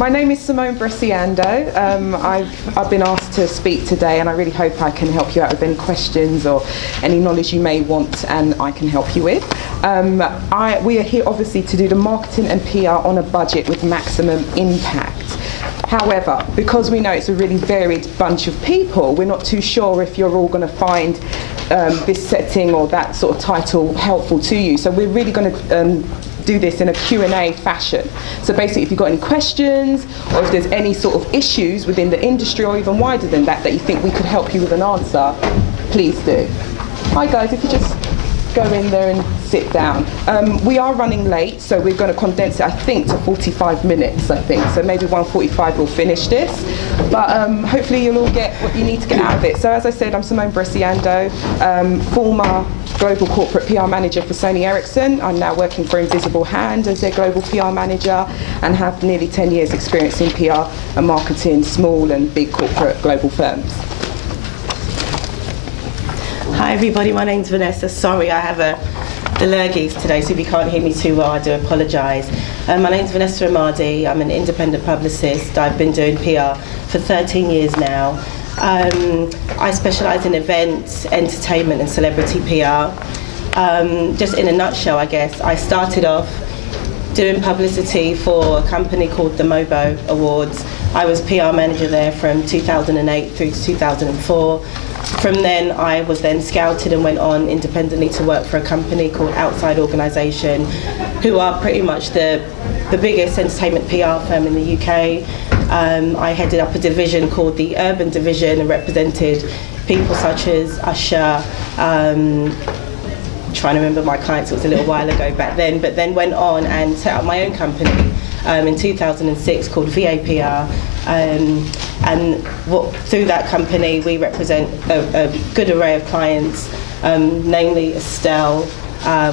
My name is Simone Bresciando. I've been asked to speak today, and I really hope I can help you out with any questions or any knowledge you may want, and I can help you with. We are here obviously to do the marketing and PR on a budget with maximum impact. However, because we know it's a really varied bunch of people, we're not too sure if you're all going to find this setting or that sort of title helpful to you. So we're really going to do this in a Q&A fashion. So basically, if you've got any questions or if there's any sort of issues within the industry or even wider than that that you think we could help you with an answer, please do. Hi guys, if you just go in there and sit down. We are running late, so we're going to condense it, I think, to 45 minutes, I think. So maybe 1:45 we'll finish this. But hopefully you'll all get what you need to get out of it. So as I said, I'm Simone Bresciando, former Global Corporate PR Manager for Sony Ericsson. I'm now working for Invisible Hand as their Global PR Manager and have nearly 10 years experience in PR and marketing, small and big corporate global firms. Hi everybody, my name's Vanessa. Sorry, I have allergies today, so if you can't hear me too well, I do apologise. My name's Vanessa Amadi. I'm an independent publicist. I've been doing PR for 13 years now. I specialise in events, entertainment and celebrity PR. Just in a nutshell, I guess, I started off doing publicity for a company called the MOBO Awards. I was PR manager there from 2008 through to 2004. From then, I was then scouted and went on independently to work for a company called Outside Organisation, who are pretty much the biggest entertainment PR firm in the UK. I headed up a division called the Urban Division and represented people such as Usher, trying to remember my clients, it was a little while ago back then, but then went on and set up my own company in 2006 called VAPR. Through that company we represent a good array of clients, namely Estelle.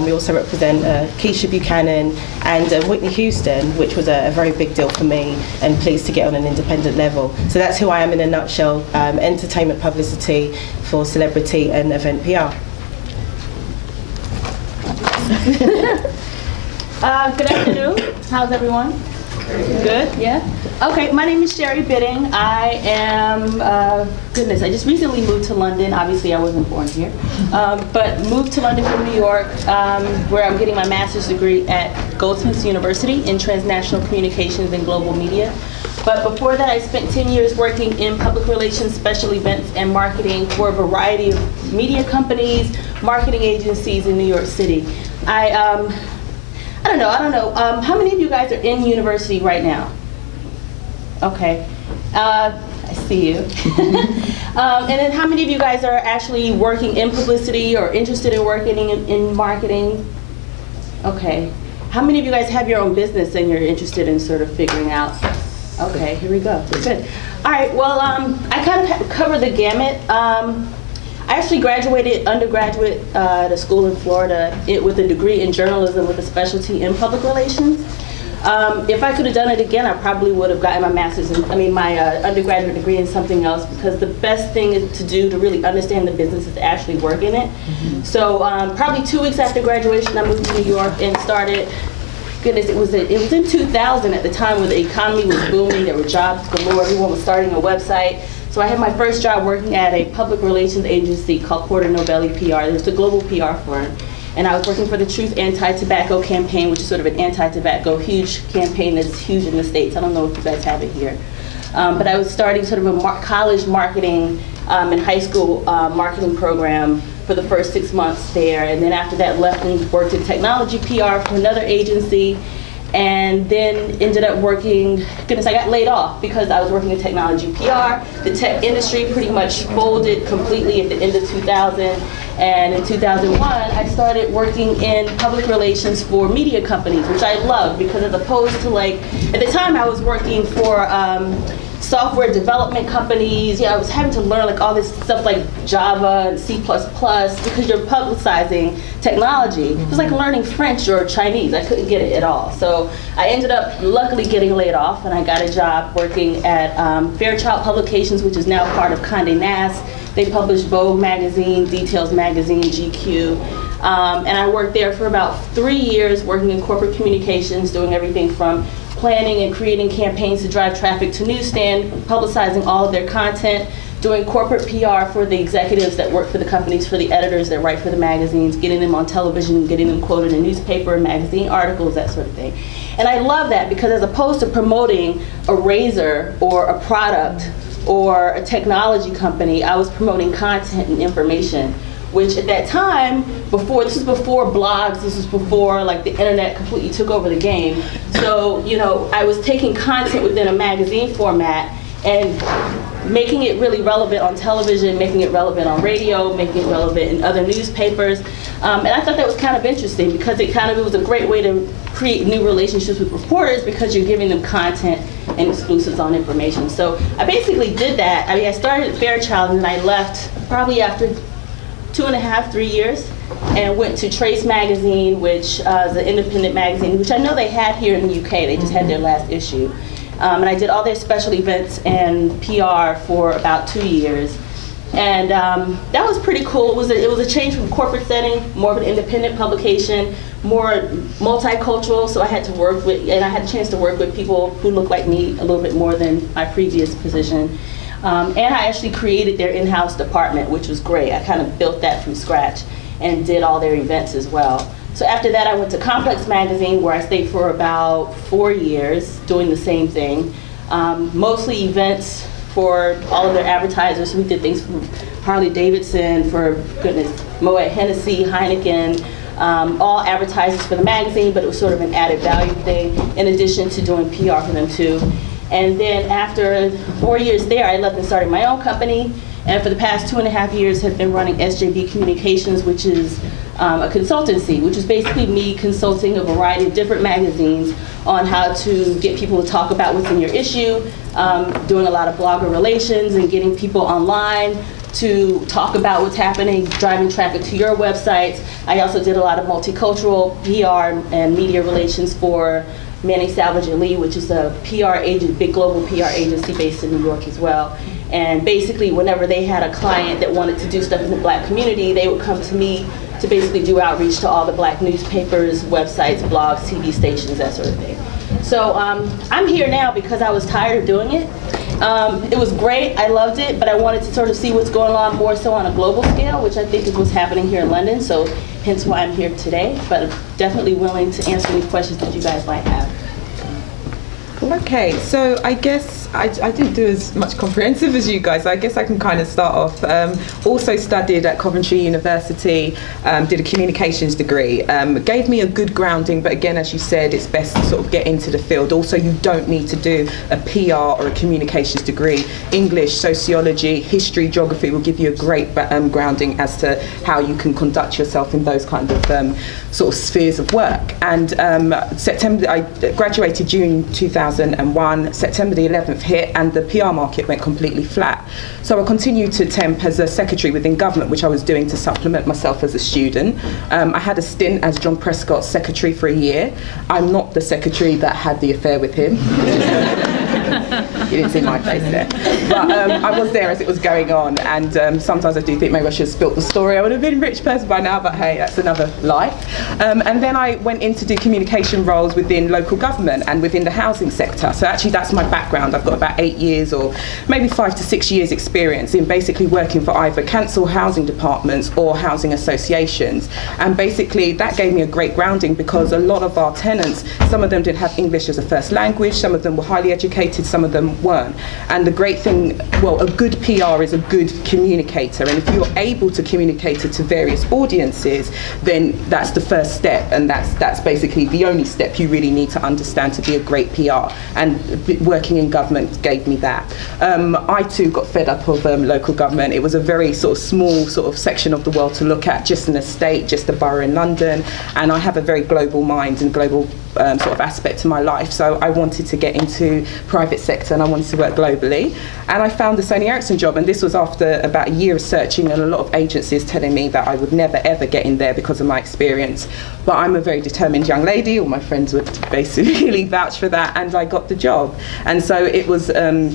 We also represent Keisha Buchanan and Whitney Houston, which was a very big deal for me and pleased to get on an independent level. So that's who I am in a nutshell, entertainment publicity for celebrity and event PR. Good afternoon. How's everyone? Good, yeah? Okay, my name is Sherry Bidding. I am, goodness, I just recently moved to London. Obviously, I wasn't born here. But moved to London from New York, where I'm getting my master's degree at Goldsmiths University in Transnational Communications and Global Media. But before that, I spent 10 years working in public relations, special events, and marketing for a variety of media companies, marketing agencies in New York City. I don't know. How many of you guys are in university right now? Okay, I see you. And then how many of you guys are actually working in publicity or interested in working in marketing? Okay. How many of you guys have your own business and you're interested in sort of figuring out? Okay, here we go. Good. All right, well, I kind of covered the gamut. I actually graduated undergraduate at a school in Florida with a degree in journalism with a specialty in public relations. If I could have done it again, I probably would have gotten my master's, my undergraduate degree in something else, because the best thing to do to really understand the business is to actually work in it. Mm-hmm. So probably 2 weeks after graduation, I moved to New York and started. Goodness, it was in 2000 at the time when the economy was booming. There were jobs galore. Everyone was starting a website. So I had my first job working at a public relations agency called Porter Novelli PR. It was a global PR firm. And I was working for the Truth Anti-Tobacco campaign, which is sort of an anti-tobacco huge campaign that's huge in the States. I don't know if you guys have it here. But I was starting sort of a college marketing and high school marketing program for the first 6 months there. And then after that, left and worked in technology PR for another agency. And then ended up working, goodness, I got laid off because I was working in technology PR. The tech industry pretty much folded completely at the end of 2000. And in 2001, I started working in public relations for media companies, which I loved because as opposed to at the time I was working for software development companies. I was having to learn all this stuff like Java and C++ because you're publicizing technology. It was like learning French or Chinese. I couldn't get it at all. So I ended up luckily getting laid off, and I got a job working at Fairchild Publications, which is now part of Condé Nast. They publish Vogue magazine, Details magazine, GQ. And I worked there for about 3 years, working in corporate communications, doing everything from planning and creating campaigns to drive traffic to newsstand, publicizing all of their content, doing corporate PR for the executives that work for the companies, for the editors that write for the magazines, getting them on television, getting them quoted in newspaper and magazine articles, that sort of thing. And I love that because as opposed to promoting a razor or a product or a technology company, I was promoting content and information, which at that time, this was before blogs, this was before like the internet completely took over the game. So, you know, I was taking content within a magazine format and making it really relevant on television, making it relevant on radio, making it relevant in other newspapers. And I thought that was kind of interesting because it was a great way to create new relationships with reporters because you're giving them content and exclusives on information. So I basically did that. I mean, I started at Fairchild and I left probably after 2.5, 3 years and went to Trace Magazine, which is an independent magazine, which I know they had here in the UK. They just had their last issue. And I did all their special events and PR for about 2 years. And that was pretty cool. It was a change from corporate setting, more of an independent publication, more multicultural, so I had to work with, and I had a chance to work with people who look like me a little bit more than my previous position. And I actually created their in-house department, which was great. I kind of built that from scratch and did all their events as well. So after that, I went to Complex Magazine, where I stayed for about 4 years doing the same thing. Mostly events for all of their advertisers. We did things from Harley Davidson, for goodness, Moet Hennessy, Heineken, all advertisers for the magazine, but it was sort of an added value thing, in addition to doing PR for them too. And then after 4 years there, I left and started my own company. And for the past 2.5 years, have been running SJB Communications, which is a consultancy, which is basically me consulting a variety of different magazines on how to get people to talk about what's in your issue, doing a lot of blogger relations and getting people online to talk about what's happening, driving traffic to your websites. I also did a lot of multicultural PR and media relations for Manning Salvage and Lee, which is a PR agent, big global PR agency based in New York as well. And basically, whenever they had a client that wanted to do stuff in the Black community, they would come to me to basically do outreach to all the Black newspapers, websites, blogs, TV stations, that sort of thing. So I'm here now because I was tired of doing it. It was great, I loved it, but I wanted to sort of see what's going on more so on a global scale, which I think is what's happening here in London, so hence why I'm here today, but I'm definitely willing to answer any questions that you guys might have. Okay, so I guess I didn't do as much comprehensive as you guys. So I guess I can kind of start off. Also studied at Coventry University, did a communications degree. Gave me a good grounding, but again, as you said, it's best to sort of get into the field. Also, you don't need to do a PR or a communications degree. English, sociology, history, geography will give you a great grounding as to how you can conduct yourself in those kind of sort of spheres of work. And I graduated June 2001, September the 11th hit, and the PR market went completely flat. So I continued to temp as a secretary within government, which I was doing to supplement myself as a student. I had a stint as John Prescott's secretary for a year. I'm not the secretary that had the affair with him. You didn't see my face there. But I was there as it was going on, and sometimes I do think maybe I should have spilt the story. I would have been a rich person by now, but hey, that's another life. And then I went in to do communication roles within local government and within the housing sector. So actually that's my background. I've got about 8 years or maybe 5 to 6 years experience in basically working for either council housing departments or housing associations. And basically that gave me a great grounding because a lot of our tenants, some of them didn't have English as a first language, some of them were highly educated, some of them weren't. And the great thing, well, a good PR is a good communicator, and if you're able to communicate it to various audiences, then that's the first step, and that's basically the only step you really need to understand to be a great PR, and working in government gave me that. I too got fed up of local government. It was a very sort of small sort of section of the world to look at, just an estate, just a borough in London, and I have a very global mind and global sort of aspect to my life, so I wanted to get into private sector and I wanted to work globally, and I found the Sony Ericsson job, and this was after about a year of searching and a lot of agencies telling me that I would never ever get in there because of my experience. But I'm a very determined young lady. All my friends would basically vouch for that, and I got the job. And so it was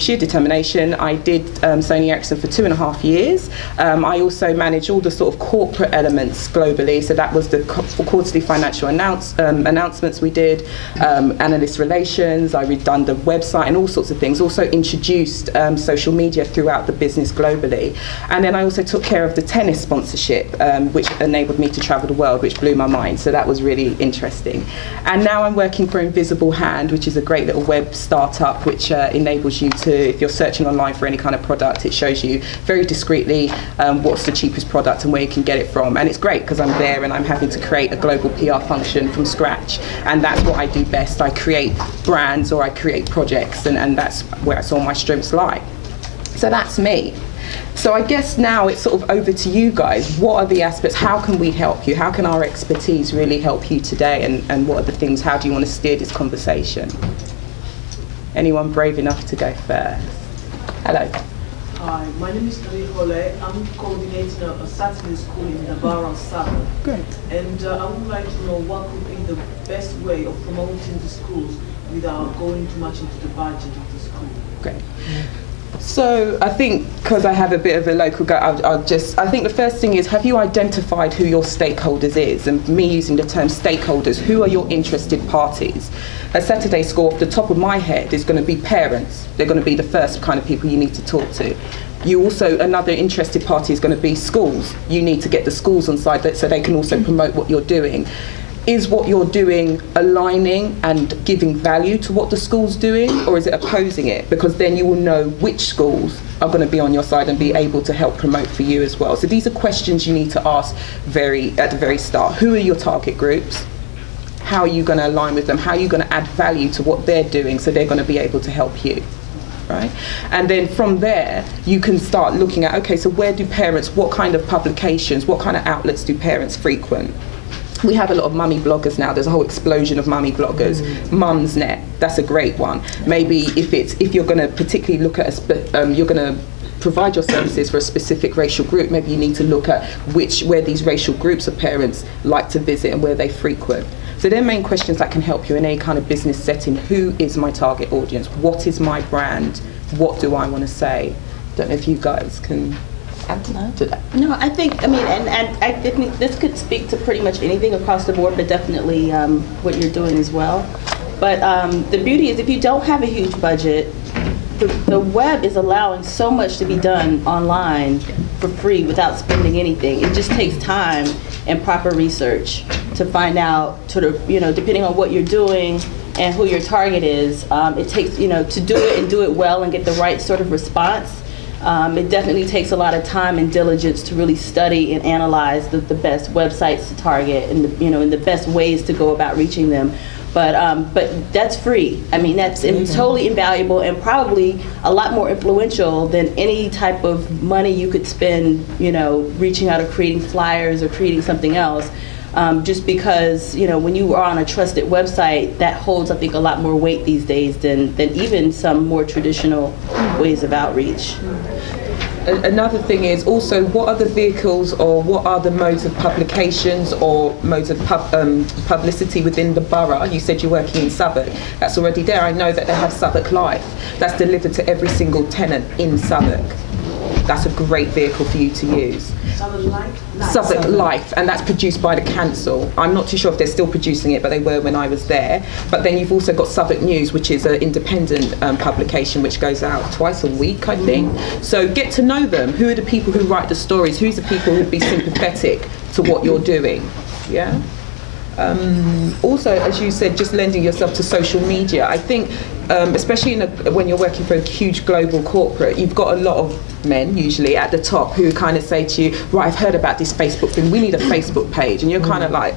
sheer determination. I did Sony Ericsson for 2.5 years. I also managed all the sort of corporate elements globally. So that was the quarterly financial announcements we did, analyst relations. I redone the website and all sorts of things. Also introduced social media throughout the business globally. And then I also took care of the tennis sponsorship, which enabled me to travel the world, which blew my mind. So that was really interesting. And now I'm working for Invisible Hand, which is a great little web startup which enables you to, if you're searching online for any kind of product, it shows you very discreetly what's the cheapest product and where you can get it from. And it's great because I'm there and I'm having to create a global PR function from scratch. And that's what I do best. I create brands or I create projects, and that's where I saw my strengths lie. So that's me. So I guess now it's sort of over to you guys. What are the aspects? How can we help you? How can our expertise really help you today? And what are the things? How do you want to steer this conversation? Anyone brave enough to go first? Hello. Hi, my name is Nuri Hole. I'm coordinating a Saturday school in the Borough of Sabah. Great. And I would like to know what could be the best way of promoting the schools without going too much into the budget of the school. Great. So I think, because I have a bit of a local go, I think the first thing is, have you identified who your stakeholders is? And me using the term stakeholders, who are your interested parties? At Saturday School, off the top of my head, is going to be parents. They're going to be the first kind of people you need to talk to. You also, another interested party is going to be schools. You need to get the schools on side so they can also promote what you're doing. Is what you're doing aligning and giving value to what the school's doing, or is it opposing it? Because then you will know which schools are going to be on your side and be able to help promote for you as well. So these are questions you need to ask at the very start. Who are your target groups? How are you going to align with them? How are you going to add value to what they're doing so they're going to be able to help you? Right? And then from there, you can start looking at, okay, so where do parents, what kind of publications, what kind of outlets do parents frequent? We have a lot of mummy bloggers now. There's a whole explosion of mummy bloggers. Mumsnet, that's a great one. Maybe if you're going to particularly look at you're going to provide your services for a specific racial group, maybe you need to look at where these racial groups of parents like to visit and where they frequent. So they're main questions that can help you in any kind of business setting. Who is my target audience? What is my brand? What do I want to say? Don't know if you guys can add to that. No, I think, and I think this could speak to pretty much anything across the board, but definitely what you're doing as well. But the beauty is, if you don't have a huge budget, the web is allowing so much to be done online for free without spending anything. It just takes time and proper research to find out, sort of, depending on what you're doing and who your target is. It takes, to do it and do it well and get the right sort of response. It definitely takes a lot of time and diligence to really study and analyze the best websites to target and and the best ways to go about reaching them. But that's free. I mean, that's totally invaluable and probably a lot more influential than any type of money you could spend, reaching out or creating flyers or creating something else. Just because, when you are on a trusted website, that holds, I think, a lot more weight these days than even some more traditional ways of outreach. Another thing is also, what are the vehicles or what are the modes of publications or modes of publicity within the borough? You said you're working in Southwark. That's already there. I know that they have Southwark Life. That's delivered to every single tenant in Southwark. That's a great vehicle for you to use. Southwark Life, and that's produced by the council. I'm not too sure if they're still producing it, but they were when I was there. But then you've also got Southwark News, which is an independent publication which goes out twice a week, I think. So get to know them. Who are the people who write the stories? Who's the people who'd be sympathetic to what you're doing? Yeah. Also, as you said, just lending yourself to social media. I think, especially when you're working for a huge global corporate, you've got a lot of men usually at the top who kind of say to you, right, I've heard about this Facebook thing, we need a Facebook page. And you're kind of like,